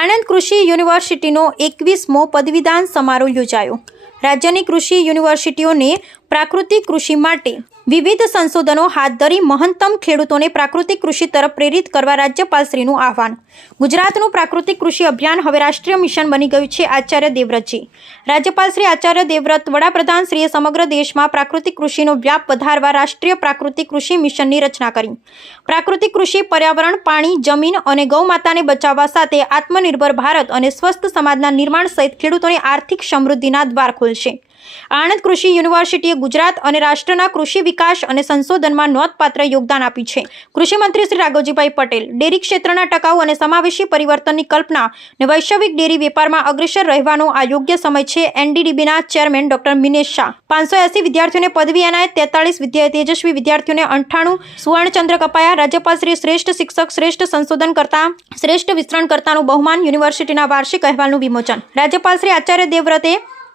આણંદ કૃષિ યુનિવર્સિટીનો એકવીસમો પદવીદાન સમારોહ યોજાયો. રાજ્યની કૃષિ યુનિવર્સિટીઓને પ્રાકૃતિક કૃષિ માટે વિવિધ સંશોધનો હાથ ધરી મહંતમ ખેડૂતોને પ્રાકૃતિક કૃષિ તરફ પ્રેરિત કરવા રાજ્યપાલશ્રીનું આહવાન. ગુજરાતનું પ્રાકૃતિક કૃષિ અભિયાન હવે રાષ્ટ્રીય મિશન બની ગયું છે, આચાર્ય દેવવ્રતજી. રાજ્યપાલ શ્રી આચાર્ય દેવવ્રત વડાપ્રધાન શ્રીએ સમગ્ર દેશમાં પ્રાકૃતિક કૃષિનો વ્યાપ વધારવા રાષ્ટ્રીય પ્રાકૃતિક કૃષિ મિશનની રચના કરી. પ્રાકૃતિક કૃષિ પર્યાવરણ, પાણી, જમીન અને ગૌમાતાને બચાવવા સાથે આત્મનિર્ભર ભારત અને સ્વસ્થ સમાજના નિર્માણ સહિત ખેડૂતોની આર્થિક સમૃદ્ધિના દ્વાર ખોલશે. આણંદ કૃષિ યુનિવર્સિટીએ ગુજરાત અને રાષ્ટ્રના કૃષિ વિકાસ અને સંશોધનમાં નોંધપાત્ર યોગદાન આપ્યું છે. કૃષિમંત્રી શ્રી રાઘવજીભાઈ પટેલ, ડેરી ક્ષેત્રના ટકાઉ અને સમાવેશી પરિવર્તનની કલ્પના અને વૈશ્વિક ડેરી વેપારમાં અગ્રેસર રહેવાનો આ યોગ્ય સમય છે, એનડીડીબીના ચેરમેન ડોક્ટર મિનેશ શાહ. પાંચસો એસી વિદ્યાર્થીઓને પદવી એનાયત, તેતાળીસ તેજસ્વી વિદ્યાર્થીઓને અંઠાણું સુવર્ણચંદ્રક અપાયા. રાજ્યપાલ શ્રી શ્રેષ્ઠ શિક્ષક, શ્રેષ્ઠ સંશોધન કરતા શ્રેષ્ઠ વિસ્તરણ કરતાનું બહુમાન યુનિવર્સિટીના વાર્ષિક અહેવાલનું વિમોચન. રાજ્યપાલ શ્રી આચાર્ય દેવવ્રતે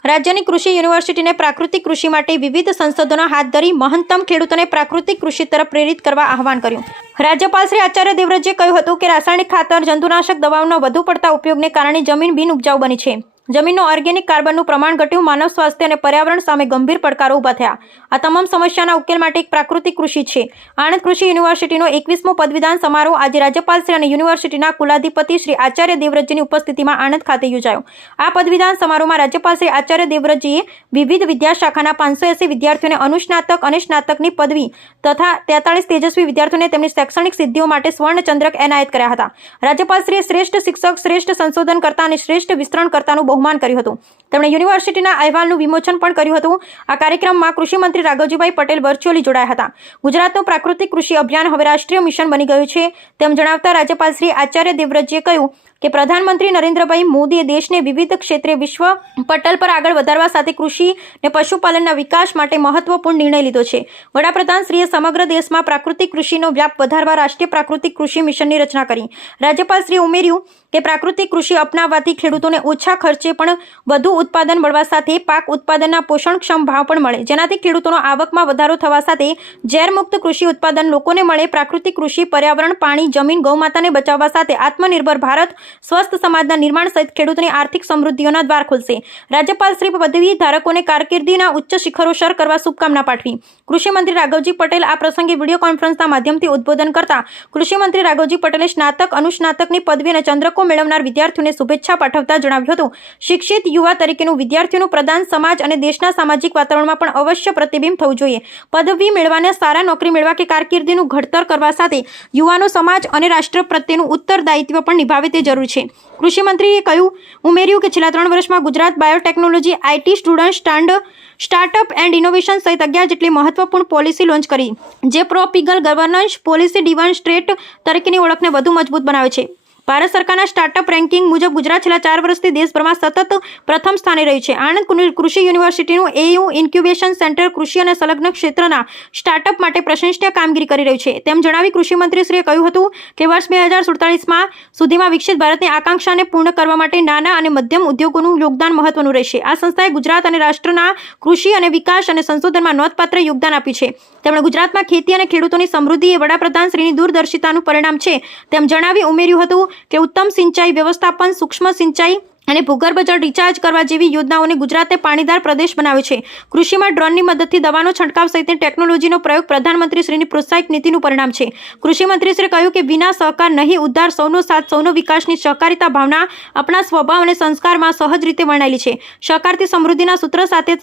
રાજ્યની કૃષિ યુનિવર્સિટીને પ્રાકૃતિક કૃષિ માટે વિવિધ સંશોધનો હાથ ધરી મહંતમ ખેડૂતોને પ્રાકૃતિક કૃષિ તરફ પ્રેરિત કરવા આહવાન કર્યું. રાજ્યપાલ શ્રી આચાર્ય દેવવ્રતજીએ કહ્યું હતું કે રાસાયણિક ખાતર જંતુનાશક દવાઓના વધુ પડતા ઉપયોગને કારણે જમીન બિન ઉપજાઉ બની છે. જમીનનો ઓર્ગેનિક કાર્બનનું પ્રમાણ ઘટ્યું, માનવ સ્વાસ્થ્ય અને પર્યાવરણ સામે ગંભીર પડકારો ઊભા થયા. આ તમામ સમસ્યાના ઉકેલ માટે એક પ્રાકૃતિક કૃષિ છે. આણંદ કૃષિ યુનિવર્સિટીનો એકવીસમો પદવીદાન સમારોહ આજે રાજ્યપાલ શ્રી અને યુનિવર્સિટીના કુલાધિપતિ શ્રી આચાર્ય દેવવ્રતજીની ઉપસ્થિતિમાં આણંદ ખાતે યોજાયો. આ પદવીદાન સમારોહમાં રાજ્યપાલ શ્રી આચાર્ય દેવવ્રતજીએ વિવિધ વિદ્યાશાખાના પાંચસો એસી વિદ્યાર્થીઓને અનુસ્નાતક અને સ્નાતકની પદવી તથા તેતાળીસ તેજસ્વી વિદ્યાર્થીઓને તેમની શૈક્ષણિક સિદ્ધિઓ માટે સ્વર્ણચંદ્રક એનાયત કર્યા હતા. રાજ્યપાલશ્રીએ શ્રેષ્ઠ શિક્ષક, શ્રેષ્ઠ સંશોધનકર્તા અને શ્રેષ્ઠ વિસ્તરણકર્તાનું બહુમાન કર્યું હતું. તેમણે યુનિવર્સિટીના અહેવાલનું વિમોચન પણ કર્યું હતું. આ કાર્યક્રમમાં કૃષિ મંત્રી રાઘવજીભાઈ પટેલ વર્ચ્યુઅલી જોડાયા હતા. ગુજરાતનું પ્રાકૃતિક કૃષિ અભિયાન હવે રાષ્ટ્રીય મિશન બની ગયું છે. તેમ જણાવતા રાજ્યપાલ શ્રી આચાર્ય દેવવ્રતજીએ કહ્યું કે પ્રધાનમંત્રી નરેન્દ્રભાઈ મોદીએ દેશને વિવિધ ક્ષેત્રે વિશ્વ પટલ પર આગળ વધારવા સાથે કૃષિ અને પશુપાલનના વિકાસ માટે મહત્વપૂર્ણ નિર્ણય લીધો છે. વડાપ્રધાનશ્રીએ સમગ્ર દેશમાં પ્રાકૃતિક કૃષિનો વ્યાપ વધારવા રાષ્ટ્રીય પ્રાકૃતિક કૃષિ મિશનની રચના કરી. રાજ્યપાલ શ્રીએ ઉમેર્યું કે પ્રાકૃતિક કૃષિ અપનાવવાથી ખેડૂતોને ઓછા ખર્ચે પણ વધુ ઉત્પાદન મળવા સાથે પાક ઉત્પાદનના પોષણક્ષમ ભાવ પણ મળે. જેનાથી ખેડૂતોનો આવકમાં વધારો થવા સાથે ઝેરમુક્ત કૃષિ ઉત્પાદન લોકોને મળે. પ્રાકૃતિક કૃષિ પર્યાવરણ, પાણી, જમીન, ગૌમાતાને બચાવવા સાથે આત્મનિર્ભર ભારત સ્વસ્થ સમાજના નિર્માણ સહિત ખેડૂતોની આર્થિક સમૃદ્ધિઓના દ્વાર ખુલશે. રાજ્યપાલ શ્રી પદવી ધારકોને કારકિર્દીના ઉચ્ચ શિખરો સર કરવા શુભકામના પાઠવી. કૃષિમંત્રી રાઘવજી પટેલ આ પ્રસંગે વીડિયો કોન્ફરન્સના માધ્યમથી ઉદબોધન કરતા કૃષિમંત્રી રાઘવજી પટેલે સ્નાતક, અનુસ્નાતકની પદવી અને ચંદ્રકો મેળવનાર વિદ્યાર્થીઓને શુભેચ્છા પાઠવતા જણાવ્યું હતું. શિક્ષિત યુવા તરીકેનું વિદ્યાર્થીઓનું પ્રદાન સમાજ અને દેશના સામાજિક વાતાવરણમાં પણ અવશ્ય પ્રતિબિંબ થવું જોઈએ. પદવી મેળવાને સારા નોકરી મેળવા કે કારકિર્દીનું ઘડતર કરવા સાથે યુવાનો સમાજ અને રાષ્ટ્ર પ્રત્યેનું ઉત્તરદાયિત્વ પણ નિભાવે તે જરૂરી છે. કૃષિમંત્રીએ કહ્યું ઉમેર્યું કે છેલ્લા ત્રણ વર્ષમાં Gujarat biotechnology IT student stand, startup and innovation સહિત અગિયાર જેટલી મહત્વપૂર્ણ પોલિસી લોન્ચ કરી, જે pro people governance policy driven state તરીકેની ઓળખને વધુ મજબૂત બનાવે છે. ભારત સરકારના સ્ટાર્ટઅપ રેન્કિંગ મુજબ ગુજરાત છેલ્લા ચાર વર્ષથી દેશભરમાં સતત પ્રથમ સ્થાને રહ્યું છે. આણંદ કૃષિ યુનિવર્સિટીનું એયુ ઇન્ક્યુબેશન સેન્ટર કૃષિ અને સંલગ્ન ક્ષેત્રના સ્ટાર્ટઅપ માટે પ્રશંસનીય કામગીરી કરી રહ્યું છે. તેમ જણાવી કૃષિમંત્રીશ્રીએ કહ્યું હતું કે વર્ષ બે હજાર સુડતાલીસમાં સુધીમાં વિકસિત ભારતની આકાંક્ષાને પૂર્ણ કરવા માટે નાના અને મધ્યમ ઉદ્યોગોનું યોગદાન મહત્વનું રહેશે. આ સંસ્થાએ ગુજરાત અને રાષ્ટ્રના કૃષિ અને વિકાસ અને સંશોધનમાં નોંધપાત્ર યોગદાન આપ્યું છે. તેમણે ગુજરાતમાં ખેતી અને ખેડૂતોની સમૃદ્ધિ એ વડાપ્રધાનશ્રીની દૂરદર્શિતાનું પરિણામ છે. તેમ જણાવી ઉમેર્યું હતું કે ઉત્તમ સિંચાઈ વ્યવસ્થાપન સૂક્ષ્મ સિંચાઈ અને ભૂગર્ભ જળ રિચાર્જ કરવા જેવી યોજનાઓને ગુજરાતે પાણીદાર પ્રદેશ બનાવ્યો છે. કૃષિમાં ડ્રોનની મદદથી દવાનો છંટકાવ સહિતની ટેકનોલોજીનો પ્રયોગ પ્રધાનમંત્રી શ્રીની પ્રોત્સાહિત નીતિનું પરિણામ છે. કૃષિ મંત્રીશ્રીએ કહ્યું કે વિના સહકાર નહીં, ઉદ્ધાર સૌનો સાથ, સૌનો વિકાસની સહકારિતા ભાવના આપણા સ્વભાવ અને સંસ્કારમાં સહજ રીતે વર્ણાયેલી છે. સહકારથી સમૃદ્ધિના સૂત્ર સાથે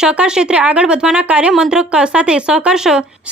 સહકાર ક્ષેત્રે આગળ વધવાના કાર્ય મંત્ર સાથે સહકાર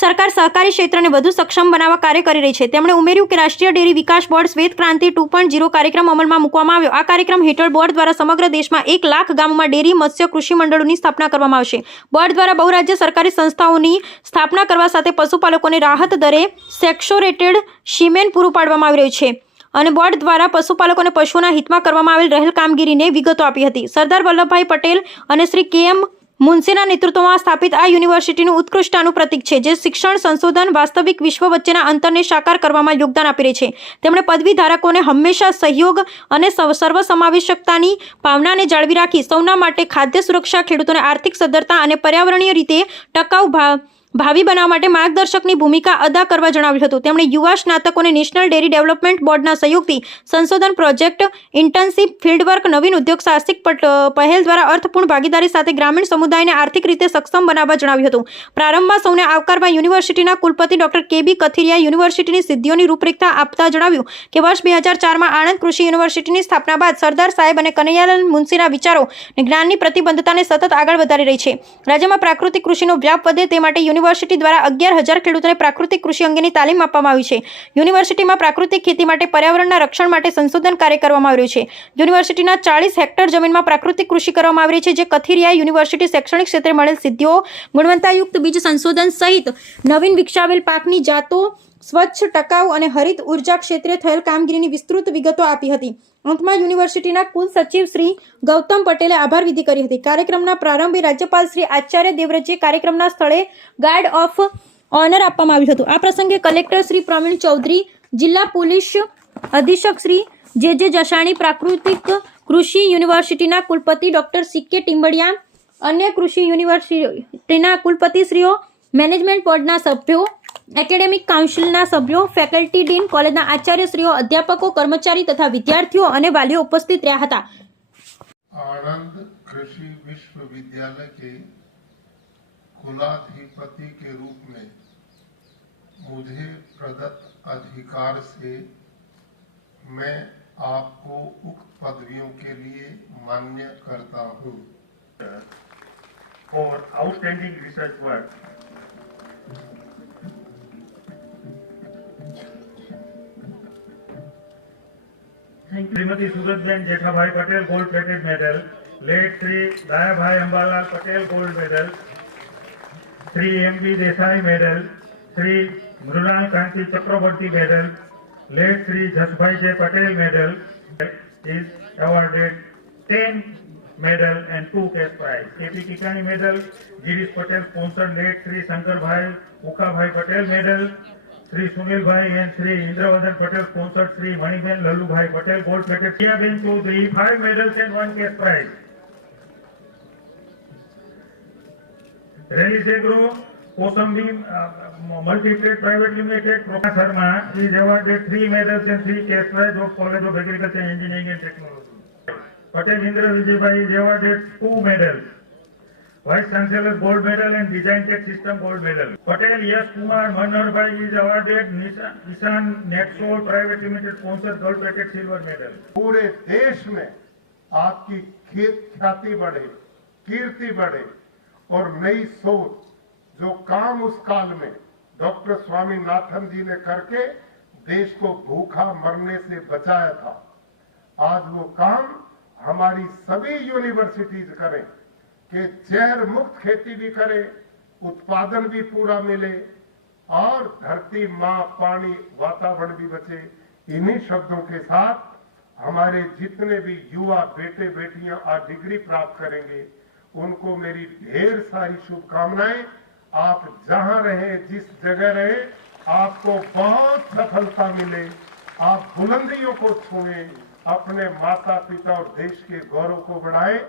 સરકાર સહકારી ક્ષેત્રને વધુ સક્ષમ બનાવવા કાર્ય કરી રહી છે. તેમણે ઉમેર્યું કે રાષ્ટ્રીય ડેરી વિકાસ બોર્ડ શ્વેત ક્રાંતિ ટુ કાર્યક્રમ અમલમાં મૂકવામાં આવ્યો. આ કાર્યક્રમ હેઠળ બોર્ડ દ્વારા સમગ્ર દેશમાં એક લાખ ગામોમાં ડેરી, મત્સ્ય, કૃષિ મંડળોની સ્થાપના કરવામાં આવશે. બોર્ડ દ્વારા બહુરાજ્ય સરકારી સંસ્થાઓની સ્થાપના કરવા સાથે પશુપાલકોને રાહત દરે સેક્સોરેટેડ સીમેન પૂરું પાડવામાં આવી રહ્યું છે અને બોર્ડ દ્વારા પશુપાલકોને પશુઓના હિતમાં કરવામાં આવેલ રહેલ કામગીરીને વિગતો આપી હતી. સરદાર વલ્લભભાઈ પટેલ અને શ્રી કે એમ મુનસીના નેતૃત્વમાં સ્થાપિત આ યુનિવર્સિટીનું ઉત્કૃષ્ટતાનું પ્રતીક છે, જે શિક્ષણ, સંશોધન, વાસ્તવિક વિશ્વ વચ્ચેના અંતરને સાકાર કરવામાં યોગદાન આપી રહી છે. તેમણે પદવી ધારકોને હંમેશા સહયોગ અને સર્વસમાવેશકતાની ભાવનાને જાળવી રાખી સૌના માટે ખાદ્ય સુરક્ષા, ખેડૂતોને આર્થિક સદ્ધરતા અને પર્યાવરણીય રીતે ટકાઉ ભા ભાવિ બનાવવા માટે માર્ગદર્શકની ભૂમિકા અદા કરવા જણાવ્યું હતું. તેમણે યુવા સ્નાતકોને નેશનલ ડેરી ડેવલપમેન્ટ બોર્ડના સહયોગથી સંશોધન પ્રોજેક્ટ, ઇન્ટર્નશીપ, ફિલ્ડવર્ક, નવીન ઉદ્યોગ સાહસિક પહેલ દ્વારા અર્થપૂર્ણ ભાગીદારી સાથે ગ્રામીણ સમુદાયને આર્થિક રીતે સક્ષમ બનાવવા જણાવ્યું હતું. પ્રારંભમાં સૌને આવકારવા યુનિવર્સિટીના કુલપતિ ડોક્ટર કે બી કથિરિયા યુનિવર્સિટીની સિદ્ધિઓની રૂપરેખા આપતા જણાવ્યું કે વર્ષ બે હજાર ચારમાં આણંદ કૃષિ યુનિવર્સિટીની સ્થાપના બાદ સરદાર સાહેબ અને કનૈયાલાલ મુનશીના વિચારો અને જ્ઞાનની પ્રતિબદ્ધતાને સતત આગળ વધારી રહી છે. રાજ્યમાં પ્રાકૃતિક કૃષિનો વ્યાપ વધે તે માટે યુનિવર્સિટી દ્વારા અગિયાર હજાર ખેડૂતોને પ્રાકૃતિક કૃષિ અંગેની તાલીમ આપવામાં આવી છે. યુનિવર્સિટીમાં પ્રાકૃતિક ખેતી માટે પર્યાવરણના રક્ષણ માટે સંશોધન કાર્ય કરવામાં આવ્યું છે. યુનિવર્સિટીના ચાળીસ હેક્ટર જમીનમાં પ્રાકૃતિક કૃષિ કરવામાં આવી છે, જે કથિરિયા યુનિવર્સિટી શૈક્ષણિક ક્ષેત્રે મળેલ સિદ્ધિઓ ગુણવત્તાયુક્ત બીજ સંશોધન સહિત નવીન વિકસાવેલ પાકની જાતો સ્વચ્છ ટકાઉ અને હરિત ઊર્જા ક્ષેત્રે થયેલ કામગીરીની વિસ્તૃત વિગતો આપી હતી. અંતમાં યુનિવર્સિટીના કુલ સચિવ શ્રી ગૌતમ પટેલે આભાર વિધિ કરી હતી. કાર્યક્રમના પ્રારંભે રાજ્યપાલ શ્રી આચાર્ય દેવવ્રતજીએ કાર્યક્રમના સ્થળે ગાર્ડ ઓફ ઓનર આપવામાં આવ્યું હતું. આ પ્રસંગે કલેક્ટર શ્રી પ્રવીણ ચૌધરી, જિલ્લા પોલીસ અધિક્ષક શ્રી જે જે જસાણી, પ્રાકૃતિક કૃષિ યુનિવર્સિટીના કુલપતિ ડોક્ટર સી કે ટિમ્બડિયા અન્ય કૃષિ યુનિવર્સિટીના કુલપતિશ્રીઓ, મેનેજમેન્ટ બોર્ડના સભ્યો એકેડેમિક કાઉન્સિલના સભ્યો ફેકલ્ટી ડીન કોલેજના આચાર્યશ્રીઓ અધ્યાપકો કર્મચારી તથા વિદ્યાર્થીઓ અને વાલીઓ ઉપસ્થિત રહ્યા હતા आनंद कृषि विश्वविद्यालय के कुलाधिपति के रूप में मुझे प्रदत्त अधिकार से मैं आपको उक्त पदवियों के लिए मान्य करता हूँ for outstanding research work. Shrimati Suratben Jethabhai Patel gold plated medal late Shri Dayabhai Ambalal Patel gold medal Shri M B Desai medal Shri Mrinal Kanti Chakraborty medal late Shri Jasbhai J Patel medal is awarded 10 medal and two cash prize. KP Tikani medal, Girish Patel sponsored late Sri Shankarбhai Ukabhai Patel medal, Sunilbhai and Sri Indravardhan Patel sponsored Sri Maniben Lalubhai Patel gold plated. Priyaben Chaudhary five medals and one cash prize. Rally Segro, Kosambi uh, Multi-Trade Private Limited, Professor Sharma is awarded three medals and three cash prize of College of Agriculture, Engineering and Technology. Patel Indra Vijaybhai is awarded two medals. Vice Chancellor Gold Medal and Design Tech System Gold Medal. Patel Yash Kumar Manoharbhai is awarded Nissan Netsol Private Limited sponsored gold plated silver medal. पूरे देश में आपकी ख्याति बढ़े कीर्ति बढ़े और नई सोच जो काम उस काल में डॉक्टर स्वामीनाथन जी ने करके देश को भूखा मरने से बचाया था आज वो काम हमारी सभी यूनिवर्सिटीज करें कि जहर मुक्त खेती भी करें, उत्पादन भी पूरा मिले और धरती माँ पानी वातावरण भी बचे। इन्हीं शब्दों के साथ हमारे जितने भी युवा बेटे बेटियाँ आज डिग्री प्राप्त करेंगे, उनको मेरी ढेर सारी शुभकामनाएँ। आप जहाँ रहे, जिस जगह रहे, आपको बहुत सफलता मिले। आप बुलंदियों को छुएँ, अपने माता पिता और देश के गौरव को बढ़ाएँ।